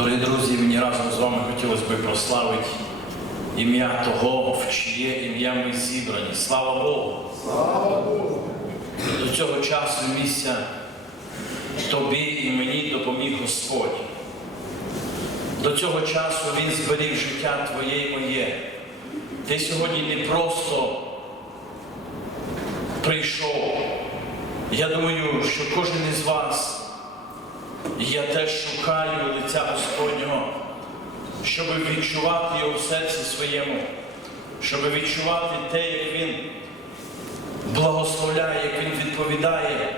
Дорогі друзі, мені разом з вами хотілося би прославити ім'я того, в чиє ім'я ми зібрані. Слава Богу! Слава Богу! До цього часу місця тобі і мені допоміг Господь. До цього часу Він зберіг життя твоє і моє. Ти сьогодні не просто прийшов. Я думаю, що кожен із вас, я теж шукаю лиця Господнього, щоб відчувати його в серці своєму, щоб відчувати те, як Він благословляє, як Він відповідає.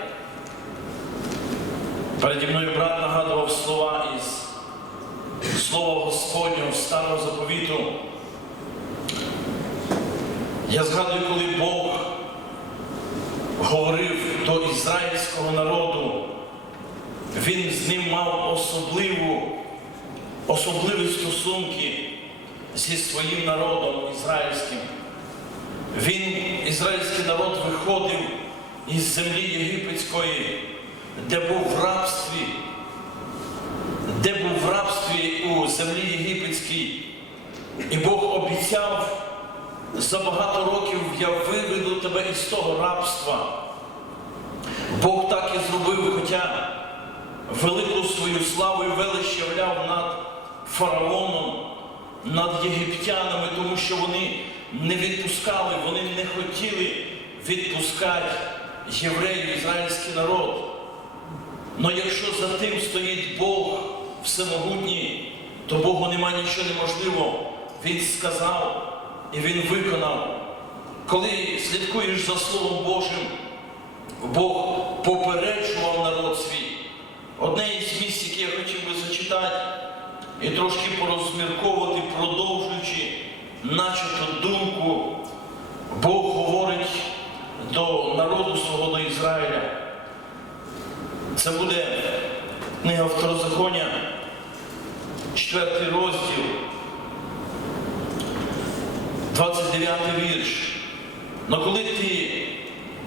Переді мною брат нагадував слова із Слова Господнього старого заповіту. Я згадую, коли Бог говорив до ізраїльського народу, він з ним мав особливу, особливі стосунки зі своїм народом ізраїльським. Він, ізраїльський народ, виходив із землі єгипетської, де був в рабстві, де був в рабстві у землі єгипетській. І Бог обіцяв, за багато років я виведу тебе із того рабства. Бог так і зробив, хоча велику свою славу і велич являв над фараоном, над єгиптянами, тому що вони не відпускали, вони не хотіли відпускати євреїв, ізраїльський народ. Але якщо за тим стоїть Бог всемогутній, то Богу нема нічого неможливого. Він сказав і Він виконав. Коли слідкуєш за Словом Божим, Бог попереджував народ свій. Одне із місць, яке я хотів би зачитати і трошки порозмірковувати, продовжуючи начату думку, Бог говорить до народу свого до Ізраїля. Це буде книга Второзаконня, четвертий розділ, 29 вірш. Но коли ти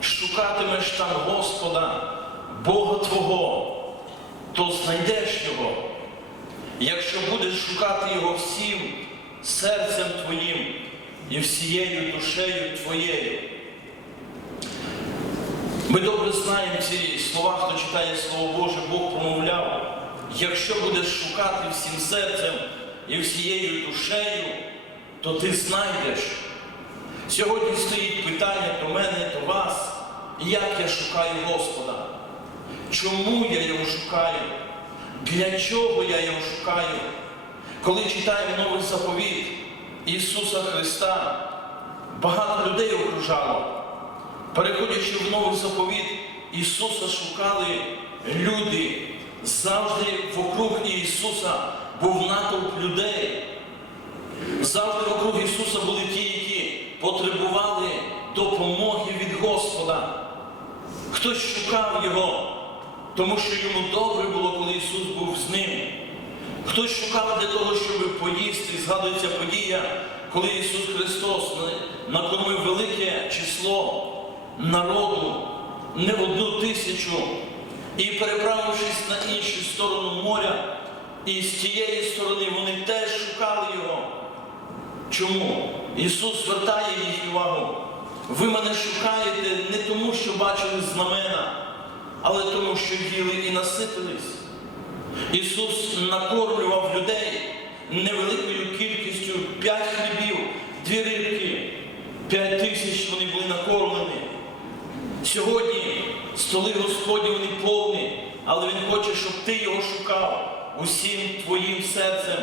шукатимеш там Господа, Бога Твого, то знайдеш Його. Якщо будеш шукати Його всім серцем Твоїм і всією душею Твоєю. Ми добре знаємо ці слова, хто читає Слово Боже, Бог промовляв. Якщо будеш шукати всім серцем і всією душею, то ти знайдеш. Сьогодні стоїть питання до мене, до вас, як я шукаю Господа. Чому я його шукаю? Для чого я його шукаю? Коли читаємо новий заповіт Ісуса Христа, багато людей окружало. Переходячи в новий заповіт, Ісуса шукали люди. Завжди вокруг Ісуса був натовп людей. Завжди вокруг Ісуса були ті, які потребували допомоги від Господа. Хтось шукав Його, тому що йому добре було, коли Ісус був з ним. Хтось шукав для того, щоб поїсти, згадується подія, коли Ісус Христос накормив велике число народу, не одну тисячу, і переправившись на іншу сторону моря, і з тієї сторони вони теж шукали Його. Чому? Ісус звертає їх увагу. Ви мене шукаєте не тому, що бачили знамена, але тому, що їли і наситились. Ісус накормлював людей невеликою кількістю п'ять хлібів, дві рибки, п'ять тисяч вони були накормлені. Сьогодні столи Господні вони повні, але Він хоче, щоб ти його шукав усім твоїм серцем,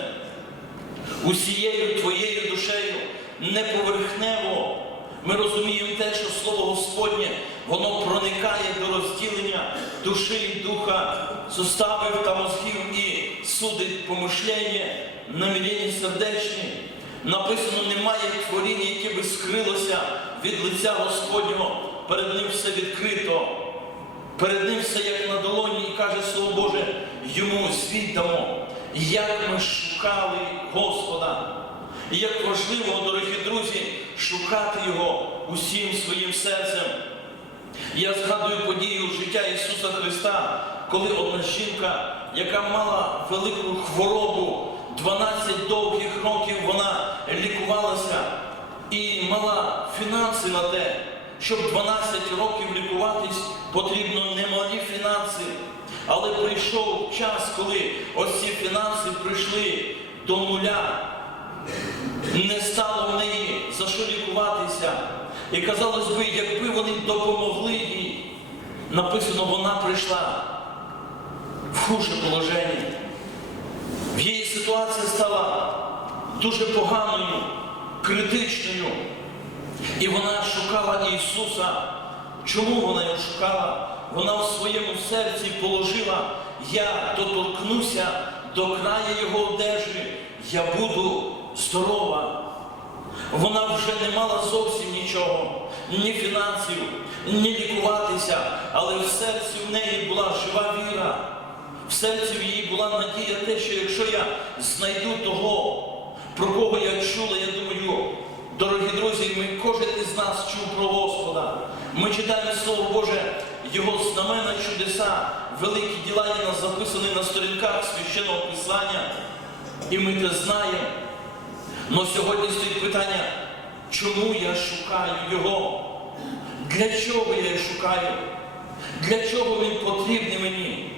усією твоєю душею, не поверхнево. Ми розуміємо те, що Слово Господнє, воно проникає до розділення душі і духа, суставів та мозгів і судить помишлення, наміряння сердечні. Написано, немає творіння, яке би скрилося від лиця Господнього, перед ним все відкрито, перед ним все як на долоні, і каже Слово Боже, йому світ. Як ми шукали Господа. І як важливо, дорогі друзі, шукати Його усім своїм серцем. Я згадую подію життя Ісуса Христа, коли одна жінка, яка мала велику хворобу, 12 довгих років вона лікувалася і мала фінанси на те, щоб 12 років лікуватись, потрібно немалі фінанси. Але прийшов час, коли ось ці фінанси прийшли до нуля. Не стало в неї за що лікуватися. І казалось би, якби вони допомогли їй, написано, вона прийшла в хуже положення. В її ситуація стала дуже поганою, критичною. І вона шукала Ісуса. Чому вона його шукала? Вона в своєму серці положила, я доторкнуся до краю його одежі, я буду здорова. Вона вже не мала зовсім нічого, ні фінансів, ні лікуватися, але в серці в неї була жива віра. В серці в її була надія те, що якщо я знайду того, про кого я чула, я думаю, дорогі друзі, ми кожен із нас чув про Господа. Ми читаємо Слово Боже, Його знамена, чудеса, великі діла є нас записані на сторінках священного Писання. І ми це знаємо. Но сьогодні стоїть питання, чому я шукаю Його? Для чого я шукаю? Для чого він потрібний мені?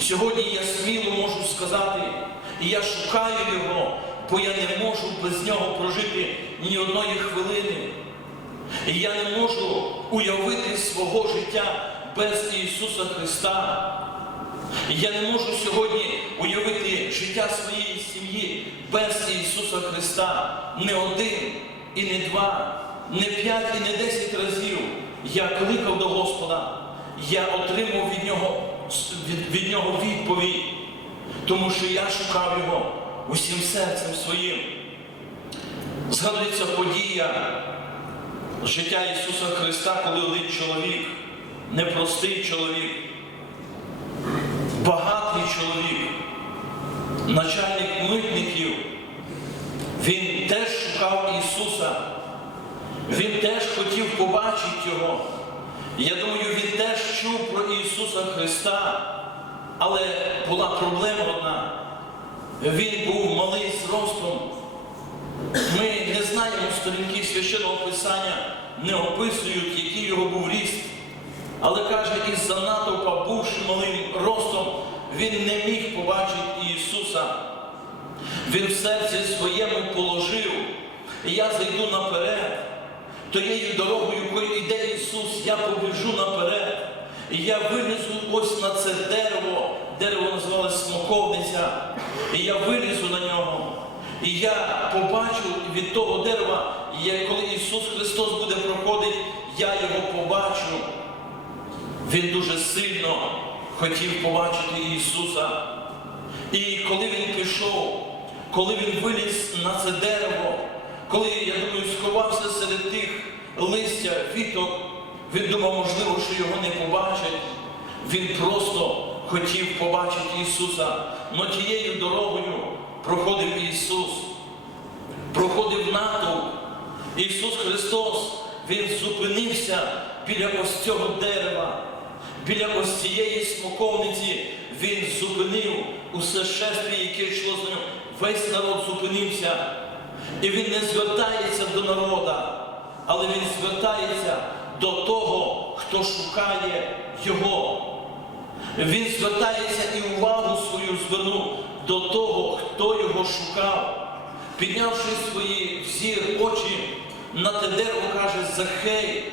Сьогодні я сміло можу сказати, я шукаю Його, бо я не можу без нього прожити ні одної хвилини. Я не можу уявити свого життя без Ісуса Христа. Я не можу сьогодні уявити життя своєї сім'ї без Ісуса Христа. Не один і не два, не п'ять і не десять разів я кликав до Господа. Я отримав від Нього, від, від Нього відповідь, тому що я шукав Його усім серцем своїм. Згадується подія життя Ісуса Христа, коли один чоловік, непростий чоловік, багатий чоловік, начальник митників, він теж шукав Ісуса, він теж хотів побачити Його. Я думаю, він теж чув про Ісуса Христа, але була проблема одна. Він був малий зростом. Ми не знаємо сторінки священного Писання, не описують, який його був ріст. Але каже, із-за натовпа, бувши малим ростом, він не міг побачити Ісуса. Він в серці своєму положив, і я зайду наперед, тією дорогою, якою йде Ісус, я побіжу наперед. І я вилізу ось на це дерево, дерево називалось смоковниця, і я вилізу на нього. І я побачу від того дерева, як коли Ісус Христос буде проходити, я його побачу. Він дуже сильно хотів побачити Ісуса. І коли він пішов, коли він виліз на це дерево, коли, я думаю, сховався серед тих листя, віток, він думав, можливо, що його не побачать. Він просто хотів побачити Ісуса. Но тією дорогою проходив Ісус, проходив натовп. Ісус Христос, Він зупинився біля ось цього дерева, біля ось цієї смоковниці. Він зупинив усе шестві, яке йшло з ним. Весь народ зупинився. І він не звертається до народа, але він звертається до того, хто шукає Його. Він звертається і увагу свою звернув до того, хто його шукав. Піднявши свої взір очі на те дерево, каже Захей,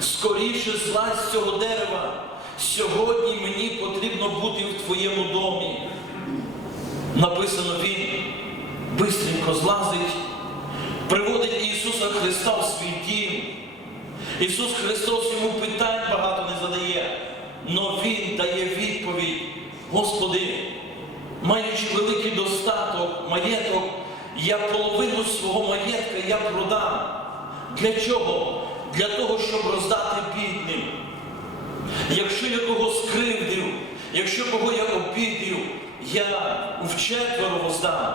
скоріше злазь з цього дерева. Сьогодні мені потрібно бути в твоєму домі. Написано він бистренько злазить, приводить Ісуса Христа в свій дім. Ісус Христос йому питань багато не задає, але Він дає відповідь, Господи, маючи великий достаток, маєток, я половину свого маєтка я продам. Для чого? Для того, щоб роздати бідним. Якщо я кого скривдив, якщо кого я обідів, я вчетверо воздам.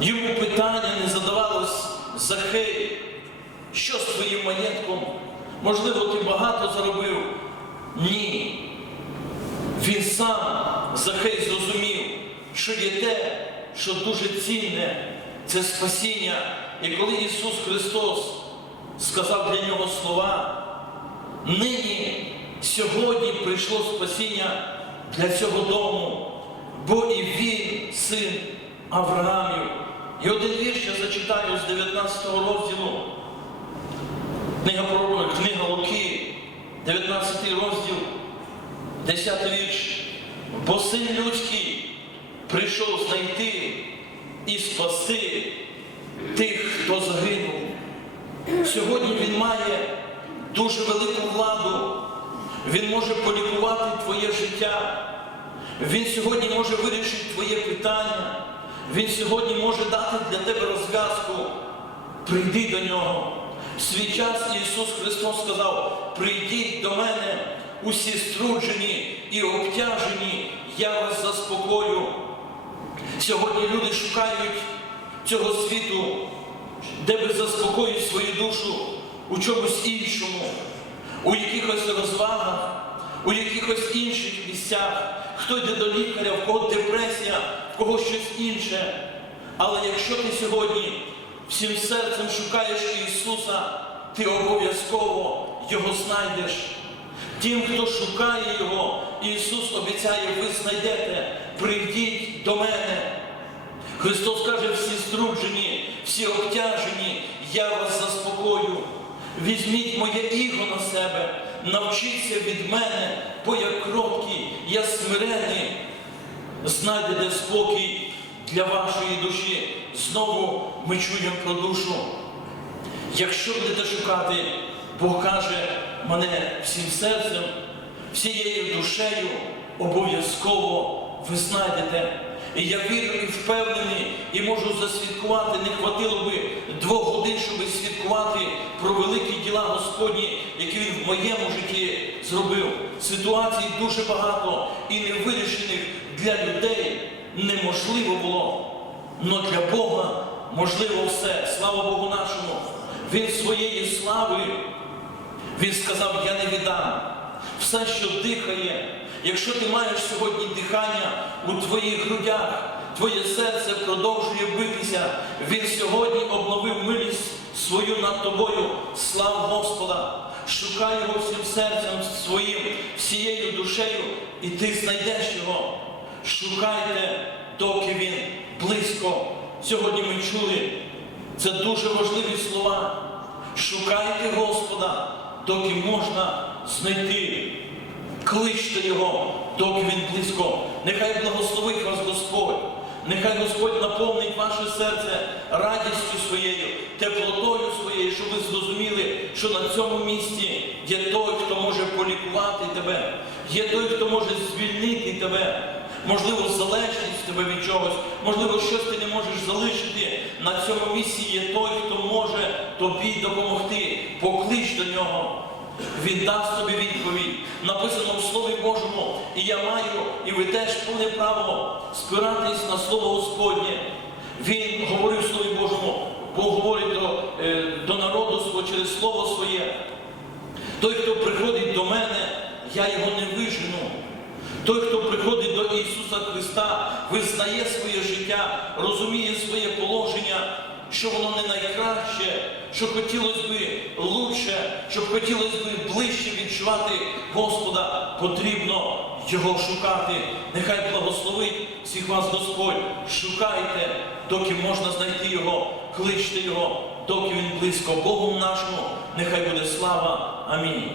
Йому питання не задавалось Захей, що з твоїм маєтком? Можливо, ти багато заробив? Ні. Він сам Захей зрозумів, що є те, що дуже цінне, це спасіння. І коли Ісус Христос сказав для нього слова, нині, сьогодні прийшло спасіння для цього дому, бо і він син Авраамів. І один вірш я зачитаю з 19 розділу. Книга пророка, книга Луки, 19 розділ, 10 вірш. Бо син людський прийшов знайти і спасти тих, хто загинув. Сьогодні він має дуже велику владу. Він може полікувати твоє життя. Він сьогодні може вирішити твоє питання. Він сьогодні може дати для тебе розв'язку. Прийди до нього. В свій час Ісус Христос сказав: прийдіть до мене, усі струджені і обтяжені, я вас заспокою. Сьогодні люди шукають цього світу, де би заспокоїти свою душу у чомусь іншому, у якихось розвагах, у якихось інших місцях. Хто йде до лікаря, в кого депресія, в кого щось інше. Але якщо ти сьогодні всім серцем шукаєш Ісуса, ти обов'язково Його знайдеш. Тим, хто шукає Його, Ісус обіцяє, ви знайдете, прийдіть до мене. Христос каже, всі струджені, всі обтяжені, я вас заспокою. Візьміть моє іго на себе, навчіться від мене, бо я кроткий, я смирений. Знайдете спокій для вашої душі. Знову ми чуємо про душу. Якщо будете шукати, Бог каже, мене всім серцем, всією душею, обов'язково ви знайдете. І я вірю і впевнений, і можу засвідкувати, не хватило би двох годин, щоб свідкувати про великі діла Господні, які Він в моєму житті зробив. Ситуацій дуже багато і невирішених для людей неможливо було. Но для Бога можливо все. Слава Богу нашому. Він своєї слави, Він сказав, я не віддам. Все, що дихає, якщо ти маєш сьогодні дихання у твоїх грудях, твоє серце продовжує битися, Він сьогодні обновив милість свою над тобою. Слава Господа! Шукай його всім серцем своїм, всією душею, і ти знайдеш його. Шукайте, доки він близько. Сьогодні ми чули, це дуже важливі слова. Шукайте Господа, доки можна знайти. Кличте Його, доки Він близько. Нехай благословить вас Господь. Нехай Господь наповнить ваше серце радістю своєю, теплотою своєю, щоб ви зрозуміли, що на цьому місці є той, хто може полікувати тебе, є той, хто може звільнити тебе. Можливо, залежність тебе від чогось, можливо, щось ти не можеш залишити. На цьому місці є той, хто може тобі допомогти. Поклич до нього. Він дасть тобі відповідь. Написано в Слові Божому, і я маю, і ви теж повне право спиратись на Слово Господнє. Він говорив в Слові Божому, Бог говорить до, е, до народу свого через Слово своє. Той, хто приходить до мене, я його не вижену. Той, хто приходить до Ісуса Христа, визнає своє життя, розуміє своє положення, що воно не найкраще, що хотілося би лучше, щоб хотілося би ближче відчувати Господа, потрібно Його шукати. Нехай благословить всіх вас Господь. Шукайте, доки можна знайти Його, кличте Його, доки Він близько Богу нашому. Нехай буде слава. Амінь.